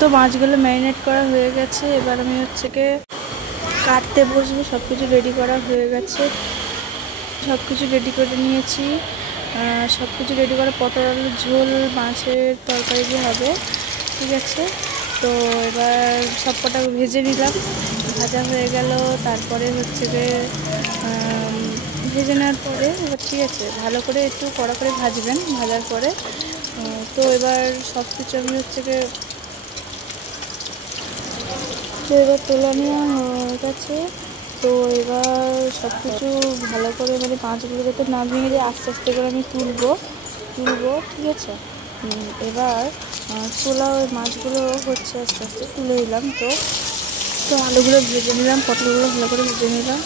তো মাছগুলো ম্যারিনেট করা হয়ে গেছে, এবার আমি হচ্ছে গিয়ে কাটতে বসবো। সব কিছু রেডি করা হয়ে গেছে, সব কিছু রেডি করে নিয়েছি। সব কিছু রেডি করে পটল আলুর ঝোল মাছের তরকারি দিয়ে হবে, ঠিক আছে। তো এবার সব কটা ভেজে নিলাম, ভাজা হয়ে গেল। তারপরে হচ্ছে গিয়ে ভেজে নেওয়ার পরে এবার ঠিক আছে, ভালো করে একটু কড়া করে ভাজবেন। ভাজার পরে তো এবার সব কিছু আমি হচ্ছে গিয়ে তো এবার তোলা নেওয়া হয়ে গেছে। তো এবার সব কিছু ভালো করে মানে মাছগুলো যাতে না ভেঙে দিয়ে আস্তে আস্তে করে আমি তুলবো, ঠিক আছে। এবার তোলা ওই মাছগুলো হচ্ছে আস্তে আস্তে তুলে দিলাম। তো আলুগুলো ভেজে নিলাম, পটলগুলো ভালো করে ভেজে নিলাম।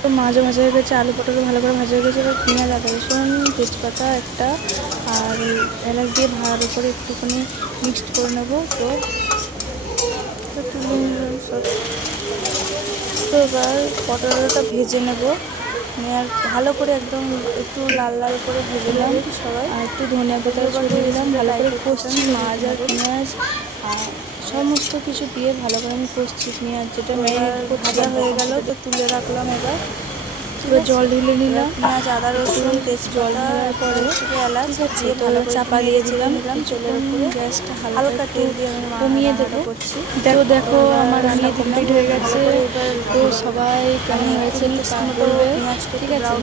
তো মাছও ভাজা হয়ে গেছে, আলু পটল ভালো করে ভাজা হয়ে গেছে। এবার পেঁয়াজ আদা রসুন তেজপাতা একটা আর এলাচ দিয়ে ভালো করে একটুখানি মিক্সড করে নেবো। তো তুলে নিলাম সব। তো এবার পটলটা ভেজে নেব, আর ভালো করে একদম একটু লাল লাল করে ভেজে নিলাম সবাই। আর একটু ধনিয়া পাতা ছড়িয়ে দিলাম, ভালো করে কষছি। মাছ আর পেঁয়াজ আর সমস্ত কিছু দিয়ে ভালো করে আমি কষছি। পেঁয়াজ যেটা ভাজা হয়ে গেল, তো তুলে রাখলাম। এবার জল ঢেলে নিলাম, পেঁয়াজ আদা রসুন জল ঢালার পরে এলাচ দিয়ে ভালো চাপা দিয়েছিলাম চুলের উপরে। গ্যাসটা হালকা তেল দিয়ে আমি কমিয়ে দেবো করছি। দেখো আমার রান্না কমপ্লিট হয়ে গেছে। তো সবাই কেমন হয়েছে পেঁয়াজটা, ঠিক আছে।